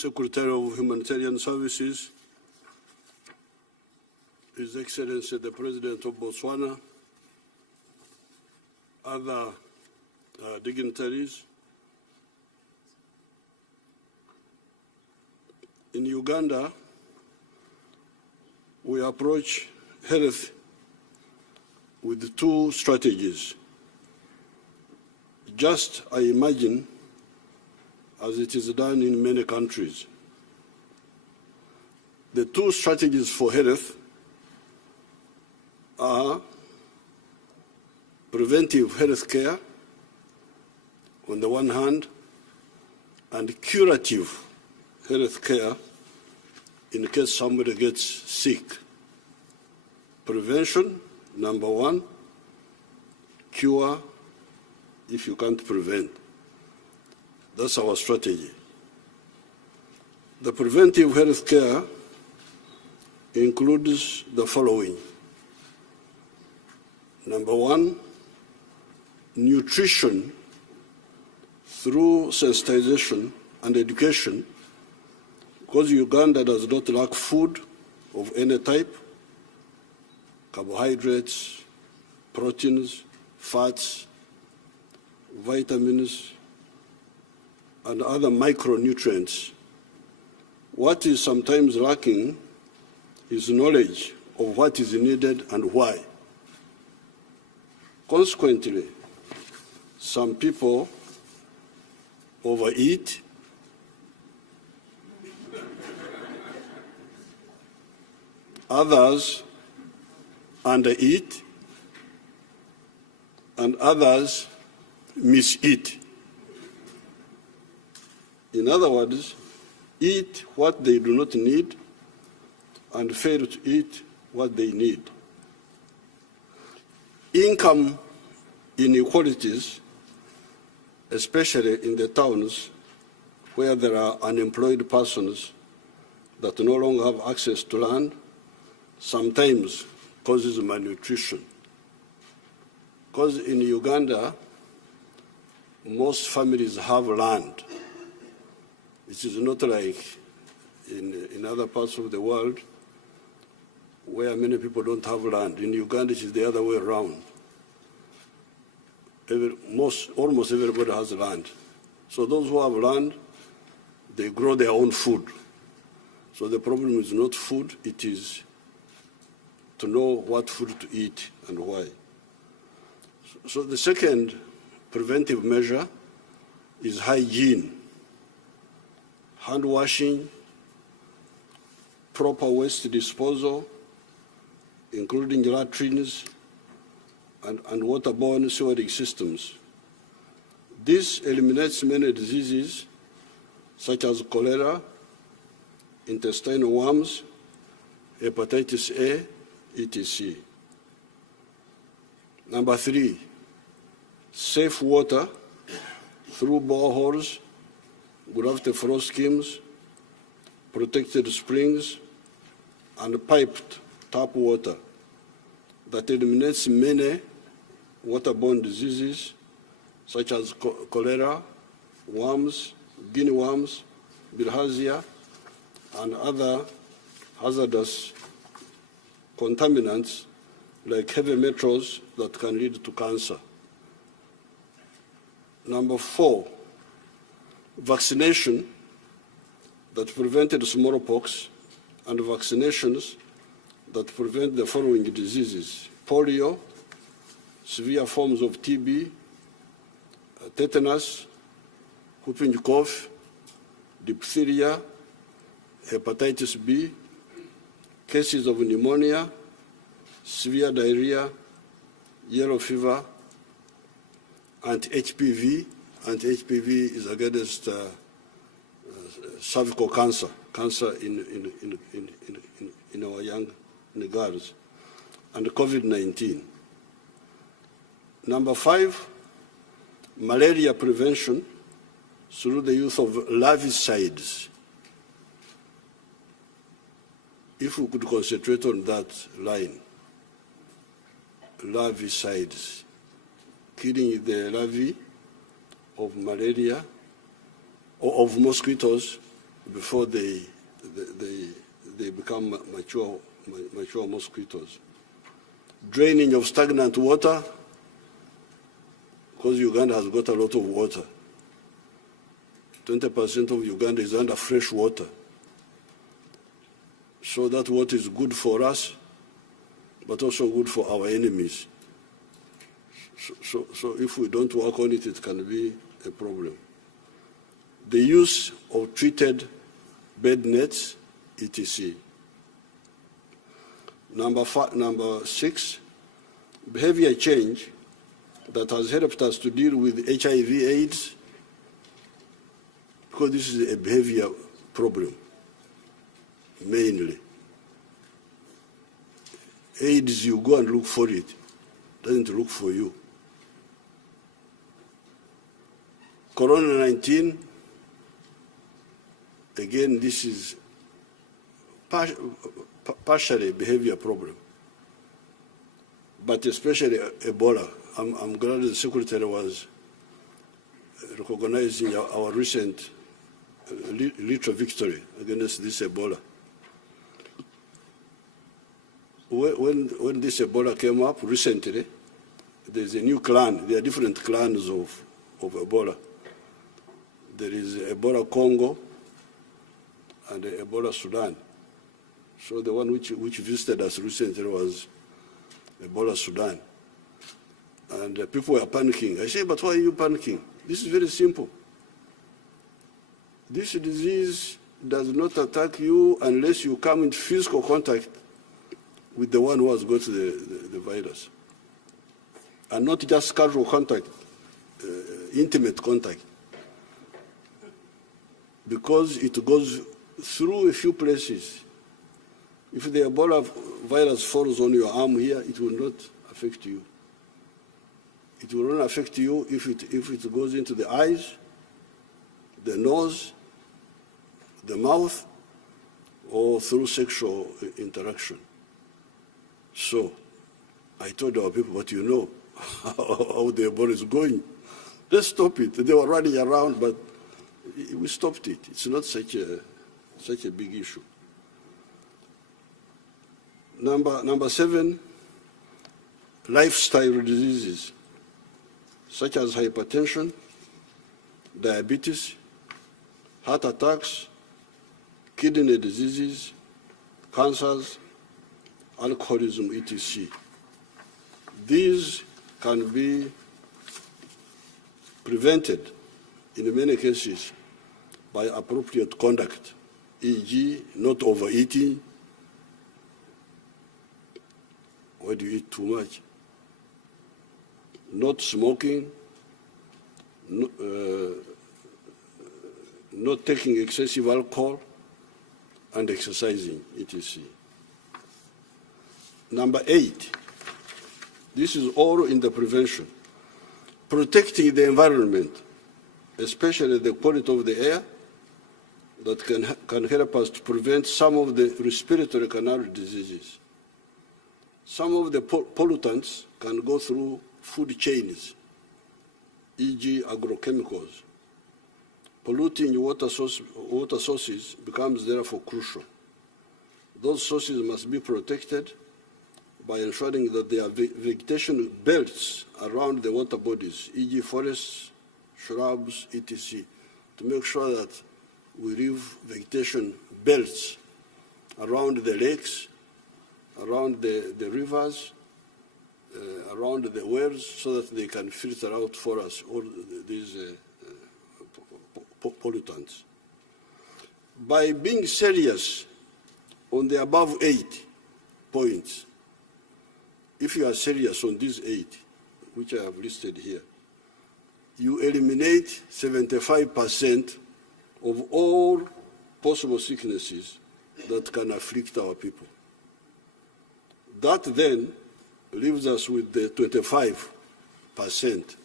Secretary of Humanitarian Services, His Excellency the President of Botswana, other dignitaries. In Uganda, we approach health with two strategies. Just, I imagine, as it is done in many countries. The two strategies for health are preventive health care on the one hand and curative health care in case somebody gets sick. Prevention, number one, cure if you can't prevent. That's our strategy. The preventive health care includes the following. Number one, nutrition through sensitization and education, because Uganda does not lack food of any type, carbohydrates, proteins, fats, vitamins, and other micronutrients. What is sometimes lacking is knowledge of what is needed and why. Consequently, some people overeat, others undereat, and others miseat. In other words, eat what they do not need and fail to eat what they need. Income inequalities, especially in the towns where there are unemployed persons that no longer have access to land, sometimes causes malnutrition. Because in Uganda, most families have land. It is not like in other parts of the world where many people don't have land. In Uganda, it is the other way around. Almost everybody has land. So those who have land, they grow their own food. So the problem is not food, it is to know what food to eat and why. So the second preventive measure is hygiene. Hand washing, proper waste disposal, including latrines and waterborne sewage systems. This eliminates many diseases such as cholera, intestinal worms, hepatitis A, etc. Number three, safe water through boreholes, gravity flow schemes, protected springs, and piped tap water that eliminates many waterborne diseases such as cholera, worms, guinea worms, bilharzia, and other hazardous contaminants like heavy metals that can lead to cancer. Number four, vaccination that prevented smallpox and vaccinations that prevent the following diseases: polio, severe forms of TB, tetanus, whooping cough, diphtheria, hepatitis B, cases of pneumonia, severe diarrhea, yellow fever, and HPV. And HPV is against cervical cancer, in our young girls, and COVID-19. Number five, malaria prevention through the use of larvicides. If we could concentrate on that line, larvicides, killing the larvae of malaria or of mosquitoes before they become mature mosquitoes. Draining of stagnant water, because Uganda has got a lot of water. 20% of Uganda is under fresh water. So that water is good for us, but also good for our enemies. So if we don't work on it, it can be a problem. The use of treated bed nets, etc. Number 6, behavior change that has helped us to deal with HIV/AIDS, because this is a behavior problem, mainly. AIDS, you go and look for it, doesn't look for you. Corona-19, again, this is partially a behavior problem, but especially Ebola. I'm glad the Secretary was recognizing our recent little victory against this Ebola. When this Ebola came up recently, there's a new clan. There are different clans of Ebola. There is Ebola Congo and Ebola Sudan. So the one which visited us recently was Ebola Sudan. And people were panicking. I say, but why are you panicking? This is very simple. This disease does not attack you unless you come in physical contact with the one who has got the virus. And not just casual contact, intimate contact. Because it goes through a few places. If the Ebola virus falls on your arm here, it will not affect you. It will not affect you if it goes into the eyes, the nose, the mouth, or through sexual interaction. So, I told our people, but you know how the Ebola is going. Let's stop it. They were running around, but we stopped it. It's not such a big issue. Number 7, lifestyle diseases, such as hypertension, diabetes, heart attacks, kidney diseases, cancers, alcoholism, etc. These can be prevented in many cases by appropriate conduct, e.g., not overeating. Why do you eat too much? Not smoking, not taking excessive alcohol, and exercising, etc. Number 8, this is all in the prevention. Protecting the environment, especially the quality of the air, that can help us to prevent some of the respiratory canal diseases. Some of the pollutants can go through food chains, e.g. agrochemicals. Polluting water sources becomes therefore crucial. Those sources must be protected by ensuring that there are vegetation belts around the water bodies, e.g. forests, shrubs, etc., to make sure that we leave vegetation belts around the lakes, around the rivers, around the wells, so that they can filter out for us all these pollutants. By being serious on the above 8 points, if you are serious on these 8, which I have listed here, you eliminate 75% of all possible sicknesses that can afflict our people. That then leaves us with the 25%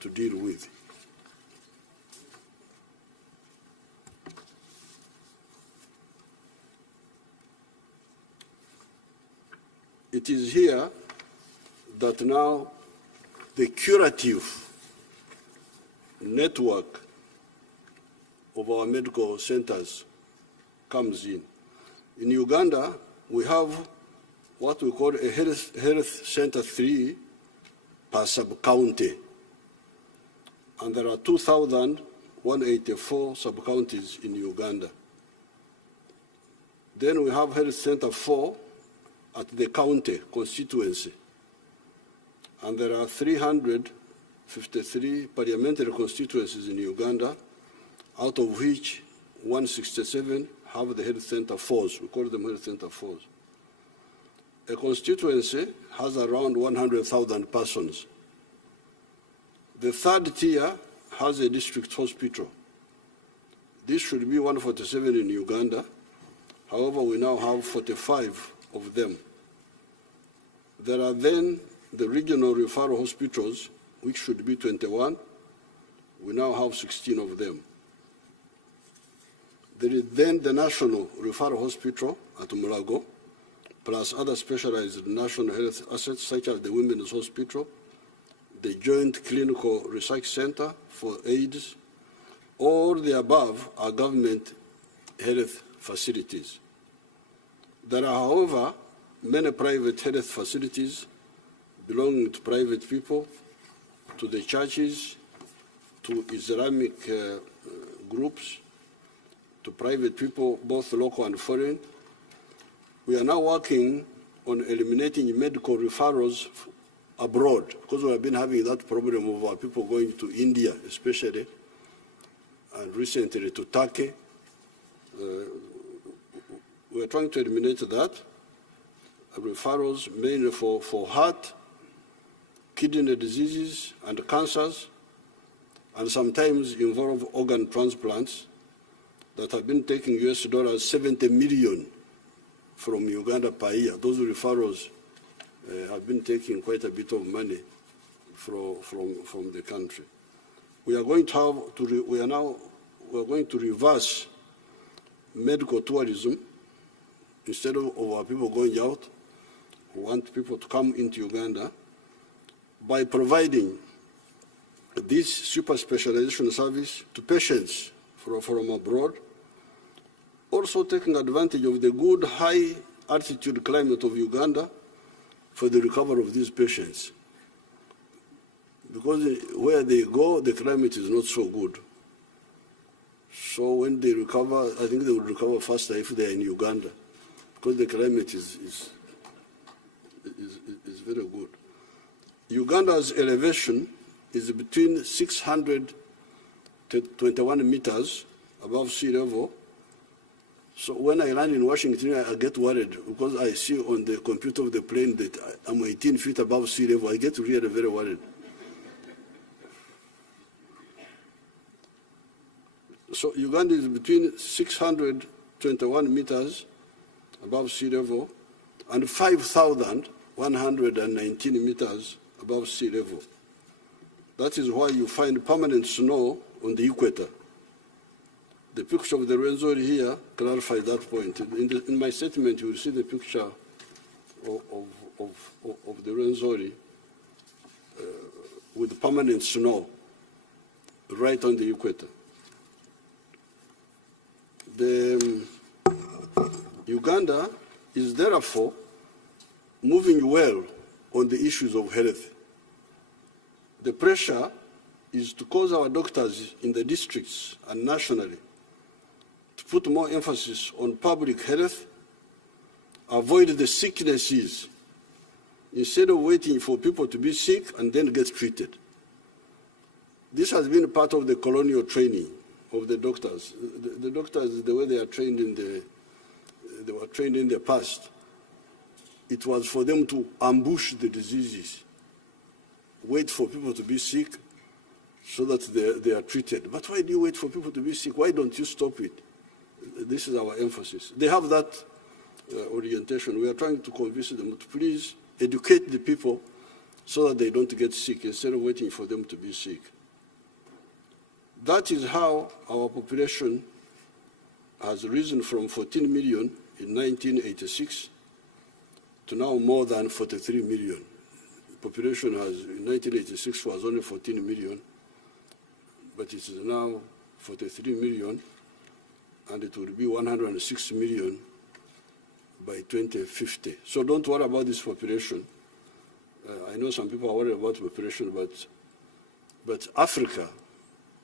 to deal with. It is here that now the curative network of our medical centers comes in. In Uganda, we have what we call a health center 3 per sub-county. And there are 2,184 sub-counties in Uganda. Then we have health center 4 at the county constituency. And there are 353 parliamentary constituencies in Uganda, out of which 167 have the health center 4s. We call them health center 4s. A constituency has around 100,000 persons. The third tier has a district hospital. This should be 147 in Uganda. However, we now have 45 of them. There are then the regional referral hospitals, which should be 21. We now have 16 of them. There is then the National Referral Hospital at Mulago, plus other specialized national health assets such as the Women's Hospital, the Joint Clinical Research Center for AIDS. All the above are government health facilities. There are, however, many private health facilities belonging to private people, to the churches, to Islamic groups, to private people, both local and foreign. We are now working on eliminating medical referrals abroad, because we have been having that problem of our people going to India, especially, and recently to Turkey. We are trying to eliminate that. Referrals mainly for heart, kidney diseases, and cancers, and sometimes involve organ transplants that have been taking US dollars 70 million from Uganda per year. Those referrals have been taking quite a bit of money from the country. We are going to we are going to reverse medical tourism. Instead of our people going out, we want people to come into Uganda by providing this super specialization service to patients from abroad, also taking advantage of the good high altitude climate of Uganda for the recovery of these patients. Because where they go, the climate is not so good. So when they recover, I think they will recover faster if they are in Uganda, because the climate is very good. Uganda's elevation is between 600 to 21 meters above sea level. So when I land in Washington, I get worried because I see on the computer of the plane that I'm 18 feet above sea level. I get really very worried. So Uganda is between 621 meters above sea level and 5,119 meters above sea level. That is why you find permanent snow on the equator. The picture of the Rwenzori here clarifies that point. In my statement, you will see the picture of the Rwenzori with permanent snow right on the equator. Uganda is therefore moving well on the issues of health. The pressure is to cause our doctors in the districts and nationally to put more emphasis on public health, avoid the sicknesses, instead of waiting for people to be sick and then get treated. This has been part of the colonial training of the doctors. The doctors, the way they are trained they were trained in the past, it was for them to ambush the diseases, wait for people to be sick so that they are treated. But why do you wait for people to be sick? Why don't you stop it? This is our emphasis. They have that orientation. We are trying to convince them to please educate the people so that they don't get sick instead of waiting for them to be sick. That is how our population has risen from 14 million in 1986 to now more than 43 million. The population in 1986 was only 14 million, but it is now 43 million. and it will be 106 million by 2050. So don't worry about this population. I know some people are worried about population, but Africa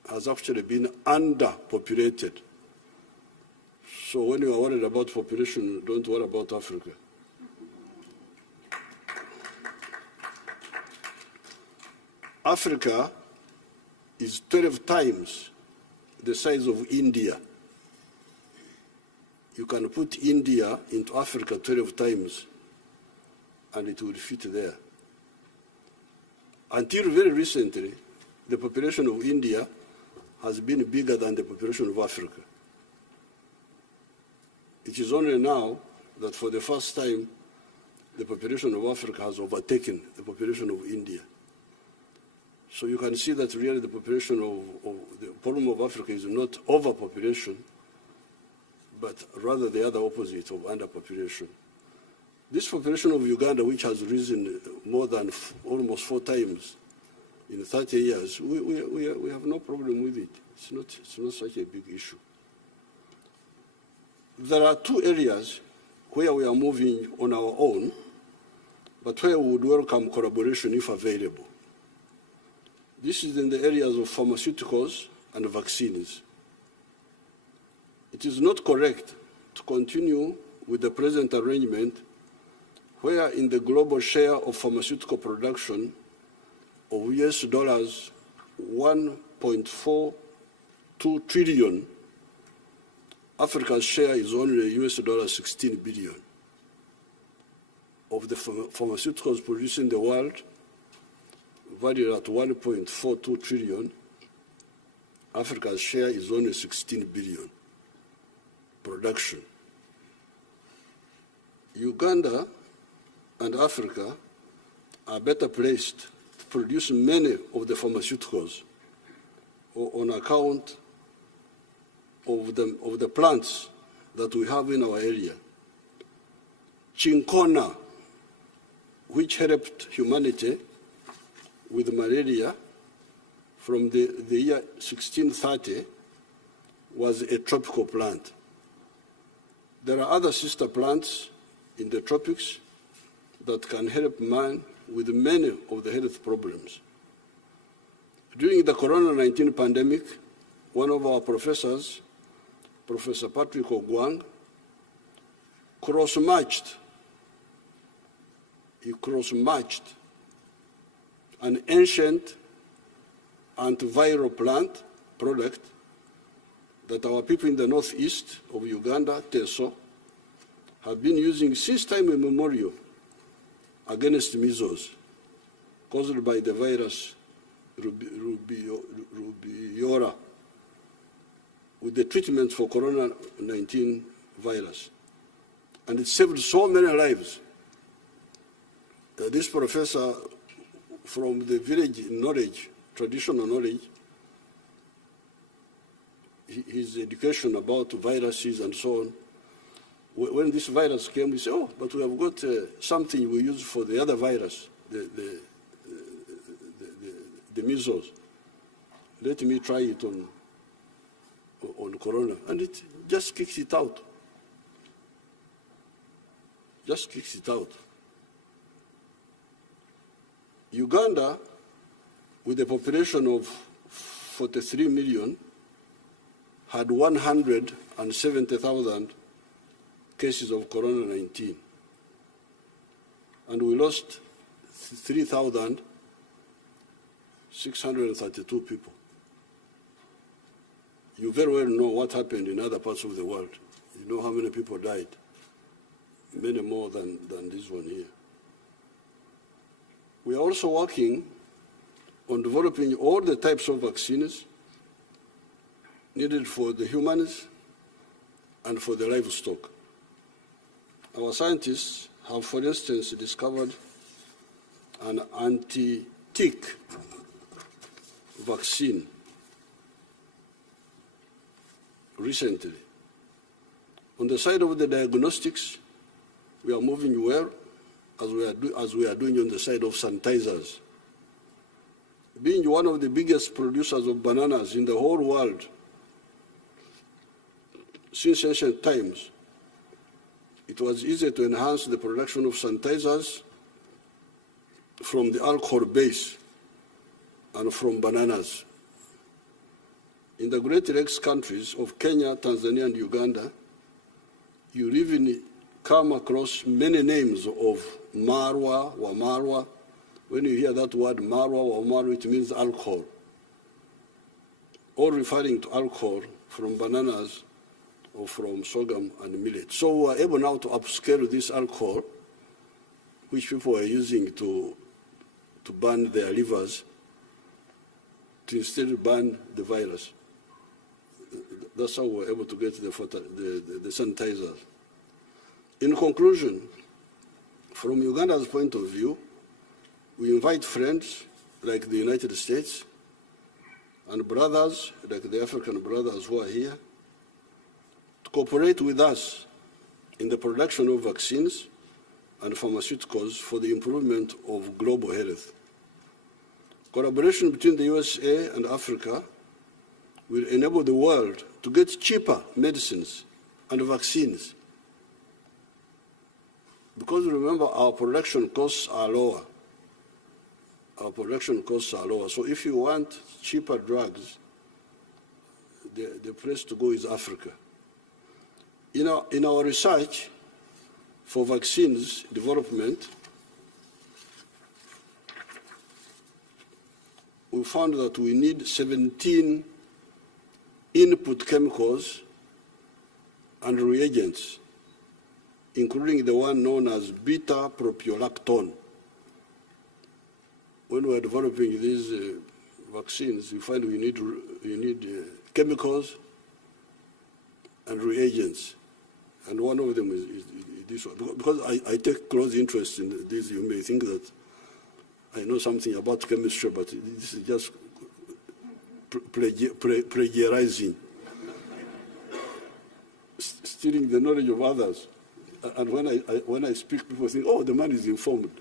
has actually been underpopulated. So when you are worried about population, don't worry about Africa. Africa is 12 times the size of India. You can put India into Africa 12 times, and it will fit there. Until very recently, the population of India has been bigger than the population of Africa. It is only now that for the first time, the population of Africa has overtaken the population of India. So you can see that really the population of the problem of Africa is not overpopulation, but rather the other opposite of underpopulation. This population of Uganda, which has risen more than almost 4 times in 30 years, we have no problem with it. It's not such a big issue. There are 2 areas where we are moving on our own, but where we would welcome collaboration if available. This is in the areas of pharmaceuticals and vaccines. It is not correct to continue with the present arrangement where in the global share of pharmaceutical production of US dollars 1.42 trillion, Africa's share is only US dollars 16 billion. Of the pharmaceuticals produced in the world, valued at 1.42 trillion, Africa's share is only 16 billion production. Uganda and Africa are better placed to produce many of the pharmaceuticals on account of the plants that we have in our area. Chinkona, which helped humanity with malaria from the year 1630, was a tropical plant. There are other sister plants in the tropics that can help man with many of the health problems. During the Corona-19 pandemic, one of our professors, Professor Patrick Ogwang, cross-matched an ancient antiviral plant product that our people in the northeast of Uganda, Teso, have been using since time immemorial against measles caused by the virus rubiola, with the treatment for Corona-19 virus. And it saved so many lives. This professor, from the village knowledge, traditional knowledge, his education about viruses and so on, when this virus came, we said, oh, but we have got something we use for the other virus, the measles. Let me try it on Corona. And it just kicks it out. Just kicks it out. Uganda, with a population of 43 million, had 170,000 cases of Corona-19. And we lost 3,632 people. You very well know what happened in other parts of the world. You know how many people died. Many more than this one here. We are also working on developing all the types of vaccines needed for the humans and for the livestock. Our scientists have, for instance, discovered an anti-tick vaccine recently. On the side of the diagnostics, we are moving well, as we are doing on the side of sanitizers. Being one of the biggest producers of bananas in the whole world, since ancient times, it was easy to enhance the production of sanitizers from the alcohol base and from bananas. In the Great Lakes countries of Kenya, Tanzania, and Uganda, you even come across many names of marwa, wamarwa. When you hear that word marwa, wamarwa, it means alcohol, all referring to alcohol from bananas or from sorghum and millet. So we are able now to upscale this alcohol, which people are using to burn their livers, to instead burn the virus. That's how we're able to get the sanitizers. In conclusion, from Uganda's point of view, we invite friends like the United States and brothers like the African brothers who are here to cooperate with us in the production of vaccines and pharmaceuticals for the improvement of global health. Collaboration between the USA and Africa will enable the world to get cheaper medicines and vaccines. Because remember, our production costs are lower. Our production costs are lower. So if you want cheaper drugs, the place to go is Africa. In our research for vaccines development, we found that we need 17 input chemicals and reagents, including the one known as beta-propiolactone. When we are developing these vaccines, we find we need chemicals and reagents, and one of them is this one. Because I take close interest in this, you may think that I know something about chemistry, but this is just plagiarizing, stealing the knowledge of others. And when I speak, people think, oh, the man is informed.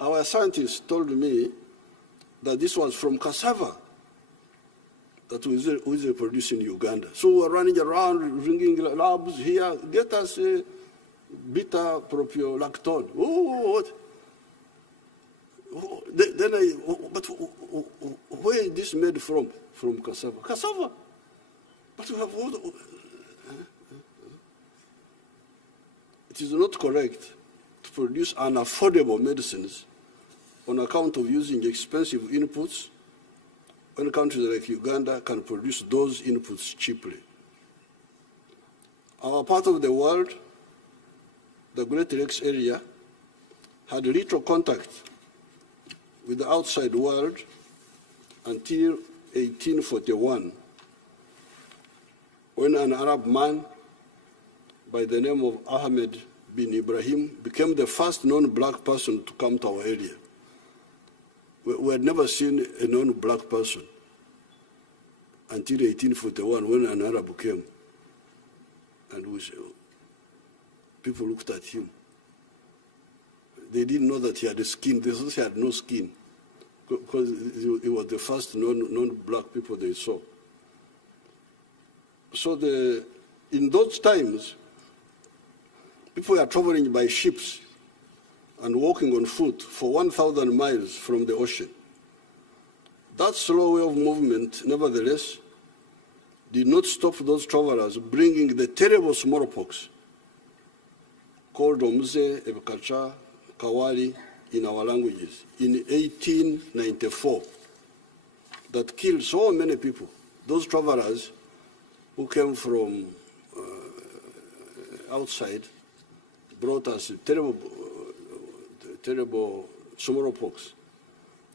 Our scientists told me that this was from cassava that we produce in Uganda. So we're running around, ringing labs here, get us beta-propiolactone. Oh, what? But where is this made from? From cassava. Cassava! But we have all it is not correct to produce unaffordable medicines on account of using expensive inputs when countries like Uganda can produce those inputs cheaply. Our part of the world, the Great Lakes area, had little contact with the outside world until 1841, when an Arab man by the name of Ahmed bin Ibrahim became the first non-black person to come to our area. We had never seen a non-black person until 1841 when an Arab came. And people looked at him. They didn't know that he had a skin. They thought he had no skin, because he was the first non-black people they saw. So in those times, people were traveling by ships and walking on foot for 1,000 miles from the ocean. That slow way of movement, nevertheless, did not stop those travelers bringing the terrible smallpox called Omze, Ebkacha, Kawali in our languages in 1894 that killed so many people. Those travelers who came from outside brought us terrible smallpox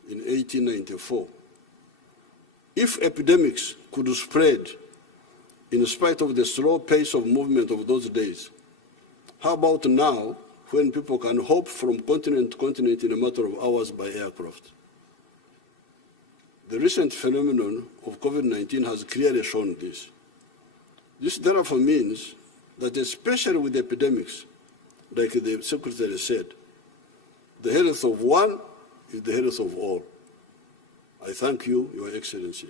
in 1894. If epidemics could spread in spite of the slow pace of movement of those days, how about now when people can hop from continent to continent in a matter of hours by aircraft? The recent phenomenon of COVID-19 has clearly shown this. This therefore means that especially with epidemics, like the Secretary said, the health of one is the health of all. I thank you, Your Excellencies.